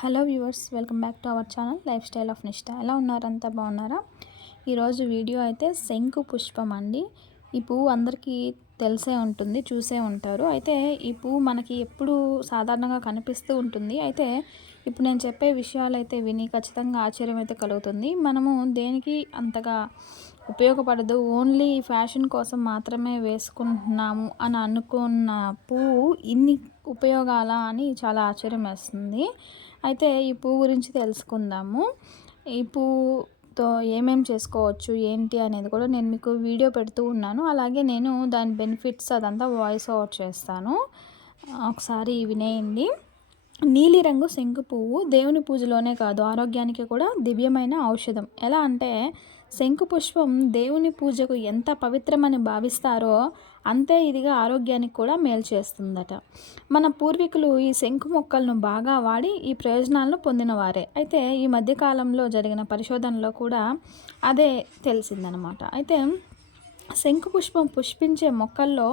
Hello viewers, welcome back to our channel life style of నిష్ఠ. ఎలా ఉన్నారంతా బాగున్నారా? ఈరోజు వీడియో అయితే శంకు పుష్పం అండి. ఈ పువ్వు అందరికీ తెలిసే ఉంటుంది, చూసే ఉంటారు. అయితే ఈ పువ్వు మనకి ఎప్పుడు సాధారణంగా కనిపిస్తూ ఉంటుంది. అయితే ఇప్పుడు నేను చెప్పే విషయాలు అయితే విని ఖచ్చితంగా ఆశ్చర్యం అయితే కలుగుతుంది. మనము దేనికి అంతగా ఉపయోగపడదు, ఓన్లీ ఫ్యాషన్ కోసం మాత్రమే వేసుకుంటున్నాము అని అనుకున్న పువ్వు ఇన్ని ఉపయోగాలా అని చాలా ఆశ్చర్యం వేస్తుంది. అయితే ఈ పువ్వు గురించి తెలుసుకుందాము. ఈ పువ్వుతో ఏమేమి చేసుకోవచ్చు ఏంటి అనేది కూడా నేను మీకు వీడియో పెడుతూ ఉన్నాను. అలాగే నేను దాని బెనిఫిట్స్ అదంతా వాయిస్ ఓవర్ చేస్తాను, ఒకసారి వినేయండి. నీలిరంగు శంకు పువ్వు దేవుని పూజలోనే కాదు, ఆరోగ్యానికి కూడా దివ్యమైన ఔషధం. ఎలా అంటే శంకు పుష్పం దేవుని పూజకు ఎంత పవిత్రమని భావిస్తారో అంతే ఇదిగా ఆరోగ్యానికి కూడా మేలు చేస్తుందట. మన పూర్వీకులు ఈ శంకు మొక్కలను బాగా వాడి ఈ ప్రయోజనాలను పొందినవారే. అయితే ఈ మధ్యకాలంలో జరిగిన పరిశోధనలో కూడా అదే తెలిసిందనమాట. అయితే శంకు పుష్పం పుష్పించే మొక్కల్లో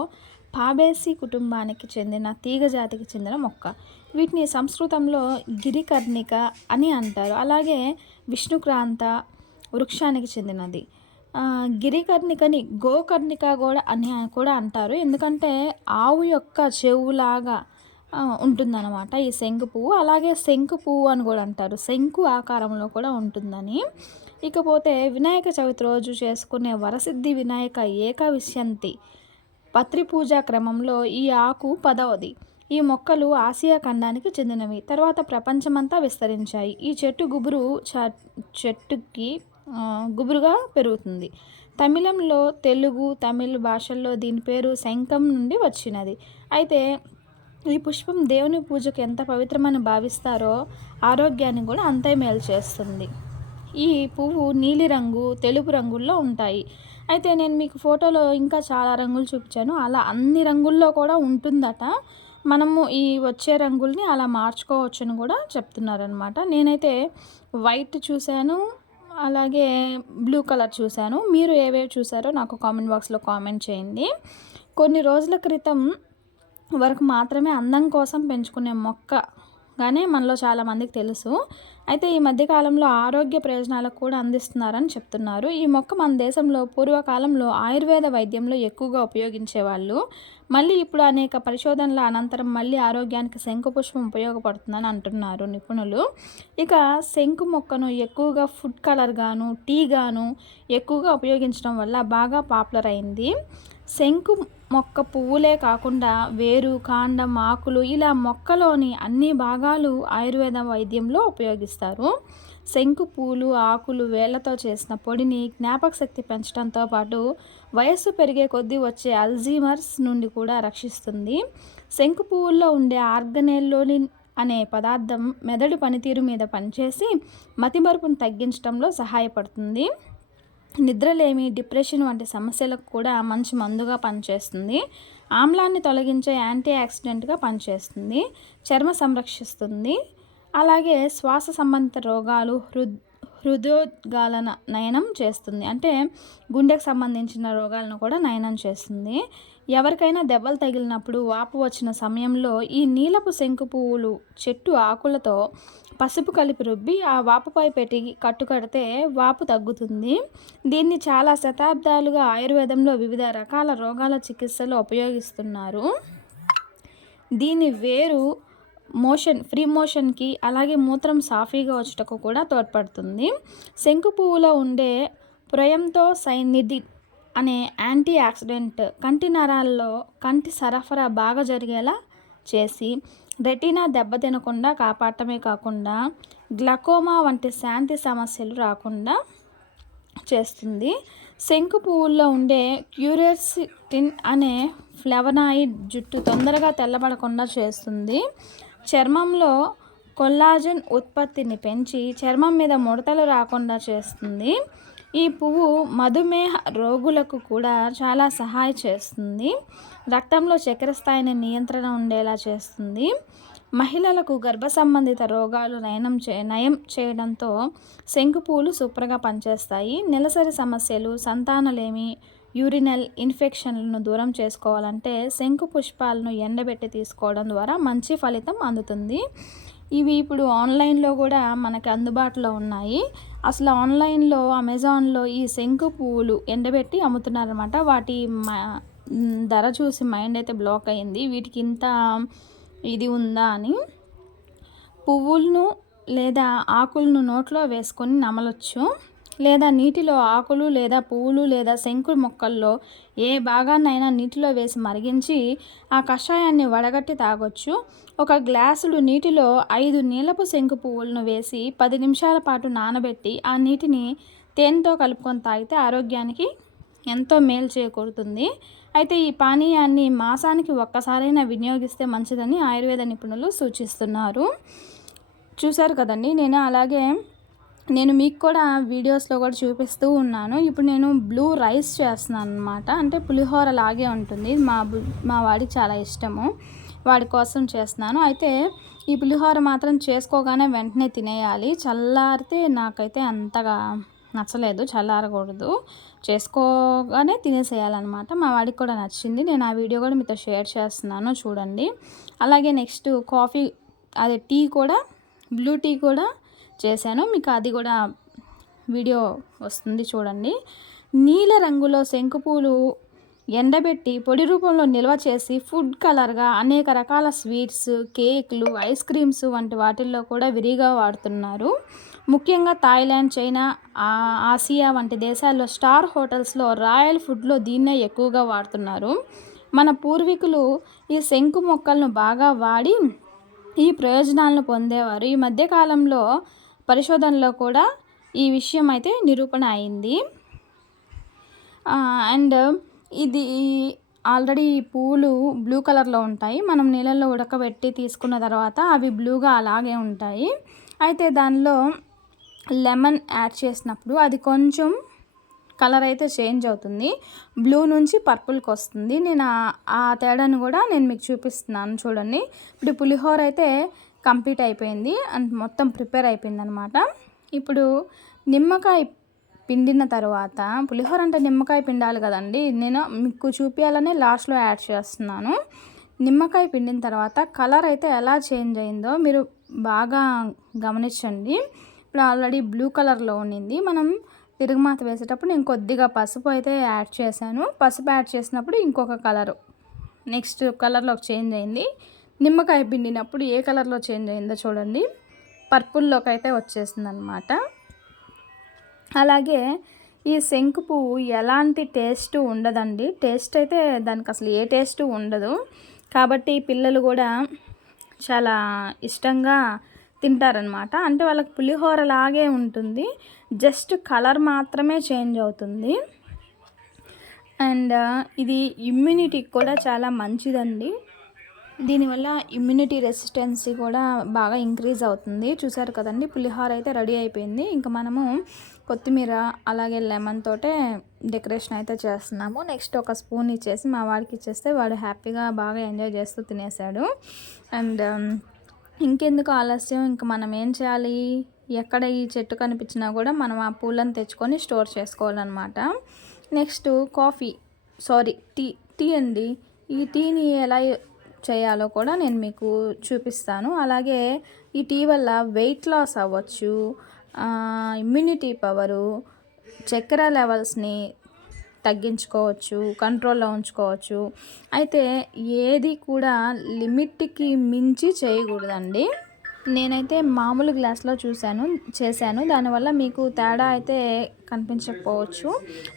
పాబేసి కుటుంబానికి చెందిన తీగ జాతికి చెందిన మొక్క. వీటిని సంస్కృతంలో గిరికర్ణిక అని అంటారు. అలాగే విష్ణుక్రాంత వృక్షానికి చెందినది. గిరికర్ణికని గోకర్ణిక కూడా అని కూడా అంటారు. ఎందుకంటే ఆవు యొక్క చెవులాగా ఉంటుందన్నమాట ఈ శంకు పువ్వు. అలాగే శంకు పువ్వు అని కూడా అంటారు, శంకు ఆకారంలో కూడా ఉంటుందని. ఇకపోతే వినాయక చవితి రోజు చేసుకునే వరసిద్ధి వినాయక ఏకవిశంతి పత్రి పూజా క్రమంలో ఈ ఆకు 10వది. ఈ మొక్కలు ఆసియా ఖండానికి చెందినవి, తర్వాత ప్రపంచమంతా విస్తరించాయి. ఈ చెట్టు చెట్టుకి గుబురుగా పెరుగుతుంది. తమిళంలో, తెలుగు, తమిళ్ భాషల్లో దీని పేరు శంఖం నుండి వచ్చినది. అయితే ఈ పుష్పం దేవుని పూజకు ఎంత పవిత్రమని భావిస్తారో ఆరోగ్యాన్ని కూడా అంతే మేలు చేస్తుంది. ఈ పువ్వు నీలిరంగు, తెలుపు రంగుల్లో ఉంటాయి. అయితే నేను మీకు ఫోటోలో ఇంకా చాలా రంగులు చూపించాను, అలా అన్ని రంగుల్లో కూడా ఉంటుందట. మనము ఈ వచ్చే రంగుల్ని అలా మార్చుకోవచ్చని కూడా చెప్తున్నారనమాట. నేనైతే వైట్ చూశాను, అలాగే బ్లూ కలర్ చూశాను. మీరు ఏవేవి చూసారో నాకు కామెంట్ బాక్స్లో కామెంట్ చేయండి. కొన్ని రోజుల క్రితం వరకు మాత్రమే అందం కోసం పెంచుకునే మొక్క గానే మనలో చాలామందికి తెలుసు. అయితే ఈ మధ్యకాలంలో ఆరోగ్య ప్రయోజనాలకు కూడా అందిస్తున్నారని చెప్తున్నారు. ఈ మొక్క మన దేశంలో పూర్వకాలంలో ఆయుర్వేద వైద్యంలో ఎక్కువగా ఉపయోగించేవాళ్ళు. మళ్ళీ ఇప్పుడు అనేక పరిశోధనల అనంతరం మళ్ళీ ఆరోగ్యానికి శంకు పుష్పం ఉపయోగపడుతుందని అంటున్నారు నిపుణులు. ఇక శంకు మొక్కను ఎక్కువగా ఫుడ్ కలర్ గాను, టీ గాను ఎక్కువగా ఉపయోగించడం వల్ల బాగా పాపులర్ అయింది. శంకు మొక్క పువ్వులే కాకుండా వేరు, కాండం, ఆకులు ఇలా మొక్కలోని అన్ని భాగాలు ఆయుర్వేద వైద్యంలో ఉపయోగిస్తారు. శంకు పూలు, ఆకులు, వేళ్లతో చేసిన పొడిని జ్ఞాపక శక్తి పెంచడంతో పాటు వయస్సు పెరిగే కొద్దీ వచ్చే అల్జీమర్స్ నుండి కూడా రక్షిస్తుంది. శంకు పువ్వుల్లో ఉండే ఆర్గనెల్లోలిన్ అనే పదార్థం మెదడు పనితీరు మీద పనిచేసి మతిమరుపును తగ్గించడంలో సహాయపడుతుంది. నిద్రలేమి, డిప్రెషన్ వంటి సమస్యలకు కూడా మంచి మందుగా పనిచేస్తుంది. ఆమ్లాన్ని తొలగించే యాంటీ ఆక్సిడెంట్గా పనిచేస్తుంది. చర్మ సంరక్షిస్తుంది. అలాగే శ్వాస సంబంధిత రోగాలు, హృదయోద్గాలన నయనం చేస్తుంది. అంటే గుండెకు సంబంధించిన రోగాలను కూడా నయనం చేస్తుంది. ఎవరికైనా దెబ్బలు తగిలినప్పుడు, వాపు వచ్చిన సమయంలో ఈ నీలపు శంకు పువ్వులు చెట్టు ఆకులతో పసుపు కలిపి రుబ్బి ఆ వాపుపై పెట్టి కట్టుకడితే వాపు తగ్గుతుంది. దీన్ని చాలా శతాబ్దాలుగా ఆయుర్వేదంలో వివిధ రకాల రోగాల చికిత్సలో ఉపయోగిస్తున్నారు. దీని వేరు ఫ్రీ మోషన్కి, అలాగే మూత్రం సాఫీగా వచ్చటకు కూడా తోడ్పడుతుంది. శంకు పువ్వులో ఉండే ప్రొయంతోసైనిడిన్ అనే యాంటీ ఆక్సిడెంట్ కంటి నరాల్లో కంటి సరఫరా బాగా జరిగేలా చేసి రెటీనా దెబ్బతినకుండా కాపాడటమే కాకుండా గ్లకోమా వంటి శాంతి సమస్యలు రాకుండా చేస్తుంది. శంకు పువ్వుల్లో ఉండే క్యూరెర్సిటిన్ అనే ఫ్లేవనాయిడ్ జుట్టు తొందరగా తెల్లబడకుండా చేస్తుంది. చర్మంలో కొల్లాజన్ ఉత్పత్తిని పెంచి చర్మం మీద ముడతలు రాకుండా చేస్తుంది. ఈ పువ్వు మధుమేహ రోగులకు కూడా చాలా సహాయ చేస్తుంది. రక్తంలో చక్కెర స్థాయిని నియంత్రణ ఉండేలా చేస్తుంది. మహిళలకు గర్భ సంబంధిత రోగాలు నయం చేయడంతో శంకు పువ్వులు సూపర్గా పనిచేస్తాయి. నెలసరి సమస్యలు, సంతానలేమి, యూరినల్ ఇన్ఫెక్షన్లను దూరం చేసుకోవాలంటే శంకు పుష్పాలను ఎండబెట్టి తీసుకోవడం ద్వారా మంచి ఫలితం అందుతుంది. ఇవి ఇప్పుడు ఆన్లైన్లో కూడా మనకి అందుబాటులో ఉన్నాయి. అసలు ఆన్లైన్లో అమెజాన్లో ఈ శంకు పువ్వులు ఎండబెట్టి అమ్ముతున్నారనమాట. వాటి ధర చూసి మైండ్ అయితే బ్లాక్ అయింది. వీటికి ఇంత ఇది ఉందా అని. పువ్వులను లేదా ఆకులను నోట్లో వేసుకొని నమలొచ్చు, లేదా నీటిలో ఆకులు లేదా పువ్వులు లేదా శంకు మొక్కల్లో ఏ భాగాన్నైనా నీటిలో వేసి మరిగించి ఆ కషాయాన్ని వడగట్టి తాగొచ్చు. ఒక గ్లాసుడు నీటిలో 5 నీలపు శంకు పువ్వులను వేసి 10 నిమిషాల పాటు నానబెట్టి ఆ నీటిని తేనెతో కలుపుకొని తాగితే ఆరోగ్యానికి ఎంతో మేలు చేకూరుతుంది. అయితే ఈ పానీయాన్ని మాసానికి ఒక్కసారైనా వినియోగిస్తే మంచిదని ఆయుర్వేద నిపుణులు సూచిస్తున్నారు. చూశారు కదండి. నేను మీకు కూడా వీడియోస్లో కూడా చూపిస్తూ ఉన్నాను. ఇప్పుడు నేను బ్లూ రైస్ చేస్తున్నాను అనమాట. అంటే పులిహోర లాగే ఉంటుంది. మా వాడికి చాలా ఇష్టము, వాడి కోసం చేస్తున్నాను. అయితే ఈ పులిహోర మాత్రం చేసుకోగానే వెంటనే తినేయాలి. చల్లారితే నాకైతే అంతగా నచ్చలేదు, చల్లారకూడదు, చేసుకోగానే తినేసేయాలన్నమాట. మా వాడికి కూడా నచ్చింది. నేను ఆ వీడియో కూడా మీతో షేర్ చేస్తున్నాను, చూడండి. అలాగే నెక్స్ట్ కాఫీ, అదే టీ కూడా, బ్లూ టీ కూడా చేశాను. మీకు అది కూడా వీడియో వస్తుంది, చూడండి. నీల రంగులో శంకుపూలు ఎండబెట్టి పొడి రూపంలో నిల్వ చేసి ఫుడ్ కలర్గా అనేక రకాల స్వీట్స్, కేక్లు, ఐస్ క్రీమ్స్ వంటి వాటిల్లో కూడా విరిగా వాడుతున్నారు. ముఖ్యంగా థాయిలాండ్, చైనా, ఆసియా వంటి దేశాల్లో స్టార్ హోటల్స్లో, రాయల్ ఫుడ్లో దీన్నే ఎక్కువగా వాడుతున్నారు. మన పూర్వీకులు ఈ శంకు మొక్కలను బాగా వాడి ఈ ప్రయోజనాలను పొందేవారు. ఈ మధ్యకాలంలో పరిశోధనలో కూడా ఈ విషయం అయితే నిరూపణ అయింది. అండ్ ఇది ఆల్రెడీ ఈ పువ్వులు బ్లూ కలర్లో ఉంటాయి. మనం నీళ్ళల్లో ఉడకబెట్టి తీసుకున్న తర్వాత అవి బ్లూగా అలాగే ఉంటాయి. అయితే దానిలో లెమన్ యాడ్ చేసినప్పుడు అది కొంచెం కలర్ అయితే చేంజ్ అవుతుంది, బ్లూ నుంచి పర్పుల్కి వస్తుంది. నేను ఆ తేడాను కూడా నేను మీకు చూపిస్తున్నాను, చూడండి. ఇప్పుడు పులిహోర అయితే కంప్లీట్ అయిపోయింది అండ్ మొత్తం ప్రిపేర్ అయిపోయింది అనమాట. ఇప్పుడు నిమ్మకాయ పిండిన తర్వాత, పులిహోర అంటే నిమ్మకాయ పిండాలి కదండి, నేను మీకు చూపించాలనే లాస్ట్లో యాడ్ చేస్తున్నాను. నిమ్మకాయ పిండిన తర్వాత కలర్ అయితే ఎలా చేంజ్ అయిందో మీరు బాగా గమనించండి. ఇప్పుడు ఆల్రెడీ బ్లూ కలర్లో ఉండింది. మనం తిరుగుమాత వేసేటప్పుడు నేను కొద్దిగా పసుపు అయితే యాడ్ చేశాను. పసుపు యాడ్ చేసినప్పుడు ఇంకొక కలరు నెక్స్ట్ కలర్లోకి చేంజ్ అయింది. నిమ్మకాయ పిండినప్పుడు ఏ కలర్లో చేంజ్ అయిందో చూడండి, పర్పుల్లోకి అయితే వచ్చేసింది అనమాట. అలాగే ఈ శంకు పువ్వు ఎలాంటి టేస్ట్ ఉండదండి. టేస్ట్ అయితే దానికి అసలు ఏ టేస్ట్ ఉండదు. కాబట్టి పిల్లలు కూడా చాలా ఇష్టంగా తింటారనమాట. అంటే వాళ్ళకి పులిహోర లాగే ఉంటుంది, జస్ట్ కలర్ మాత్రమే చేంజ్ అవుతుంది. అండ్ ఇది ఇమ్యూనిటీకి కూడా చాలా మంచిదండి. దీనివల్ల ఇమ్యూనిటీ రెసిస్టెన్సీ కూడా బాగా ఇంక్రీజ్ అవుతుంది. చూసారు కదండి, పులిహోర అయితే రెడీ అయిపోయింది. ఇంకా మనము కొత్తిమీర అలాగే లెమన్ తోటే డెకరేషన్ అయితే చేస్తున్నాము. నెక్స్ట్ ఒక స్పూన్ ఇచ్చేసి మా వాడికి ఇచ్చేస్తే వాడు హ్యాపీగా బాగా ఎంజాయ్ చేస్తూ తినేసాడు. అండ్ ఇంకెందుకు ఆలస్యం, ఇంకా మనం ఏం చేయాలి, ఎక్కడ ఈ చెట్టు కనిపించినా కూడా మనం ఆ పూలను తెచ్చుకొని స్టోర్ చేసుకోవాలన్నమాట. నెక్స్ట్ టీ అండి. ఈ టీని ఎలా చేయాలో కూడా నేను మీకు చూపిస్తాను. అలాగే ఈ టీ వల్ల వెయిట్ లాస్ అవ్వచ్చు, ఇమ్యూనిటీ పవరు, చక్కెర లెవెల్స్ని తగ్గించుకోవచ్చు, కంట్రోల్లో ఉంచుకోవచ్చు. అయితే ఏది కూడా లిమిట్కి మించి చేయకూడదండి. నేనైతే మామూలు గ్లాస్లో చేశాను. దానివల్ల మీకు తేడా అయితే కనిపించకపోవచ్చు.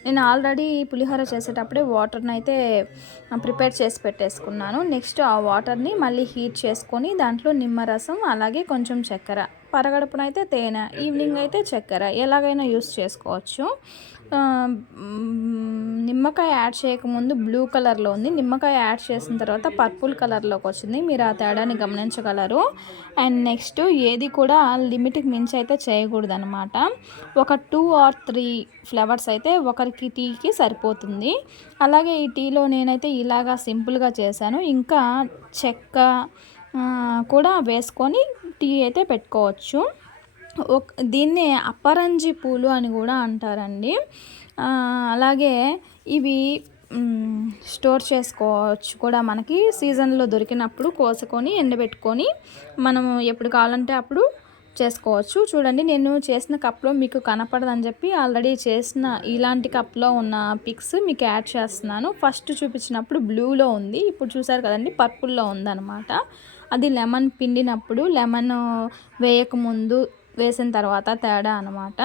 నేను ఆల్రెడీ పులిహోర చేసేటప్పుడే వాటర్ని అయితే ప్రిపేర్ చేసి పెట్టేసుకున్నాను. నెక్స్ట్ ఆ వాటర్ని మళ్ళీ హీట్ చేసుకొని దాంట్లో నిమ్మరసం అలాగే కొంచెం చక్కెర, పరగడుపునైతే తేనె, ఈవినింగ్ అయితే చక్కెర, ఎలాగైనా యూస్ చేసుకోవచ్చు. నిమ్మకాయ యాడ్ చేయకముందు బ్లూ కలర్లో ఉంది, నిమ్మకాయ యాడ్ చేసిన తర్వాత పర్పుల్ కలర్లోకి వచ్చింది. మీరు ఆ తేడాని గమనించగలరు. అండ్ నెక్స్ట్ ఏది కూడా లిమిట్కి మించి అయితే చేయకూడదు అనమాట. ఒక 2 or 3 ఫ్లేవర్స్ అయితే ఒకరికి టీకి సరిపోతుంది. అలాగే ఈ టీలో నేనైతే ఇలాగా సింపుల్గా చేశాను. ఇంకా చెక్క కూడా వేసుకొని టీ అయితే పెట్టుకోవచ్చు. దీన్నే అపరంజి పూలు అని కూడా అంటారండి. అలాగే ఇవి స్టోర్ చేసుకోవచ్చు కూడా. మనకి సీజన్లో దొరికినప్పుడు కోసుకొని ఎండబెట్టుకొని మనము ఎప్పుడు కావాలంటే అప్పుడు చేసుకోవచ్చు. చూడండి, నేను చేసిన కప్లో మీకు కనపడదని చెప్పి ఆల్రెడీ చేసిన ఇలాంటి కప్లో ఉన్న పిక్స్ మీకు యాడ్ చేస్తున్నాను. ఫస్ట్ చూపించినప్పుడు బ్లూలో ఉంది, ఇప్పుడు చూసారు కదండి పర్పుల్లో ఉందన్నమాట. అది లెమన్ పిండినప్పుడు, లెమన్ వేయకముందు వేసిన తర్వాత తేడా అనమాట.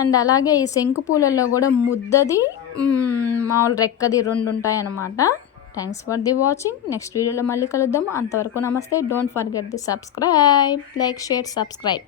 అండ్ అలాగే ఈ శంకు పూలలో కూడా ముద్దది మామూలు రెక్కది 2 ఉంటాయి అన్నమాట. Thanks for the watching. Next వీడియోలో మళ్ళీ కలుద్దాం. అంతవరకు నమస్తే. Don't forget the subscribe, like, share, subscribe.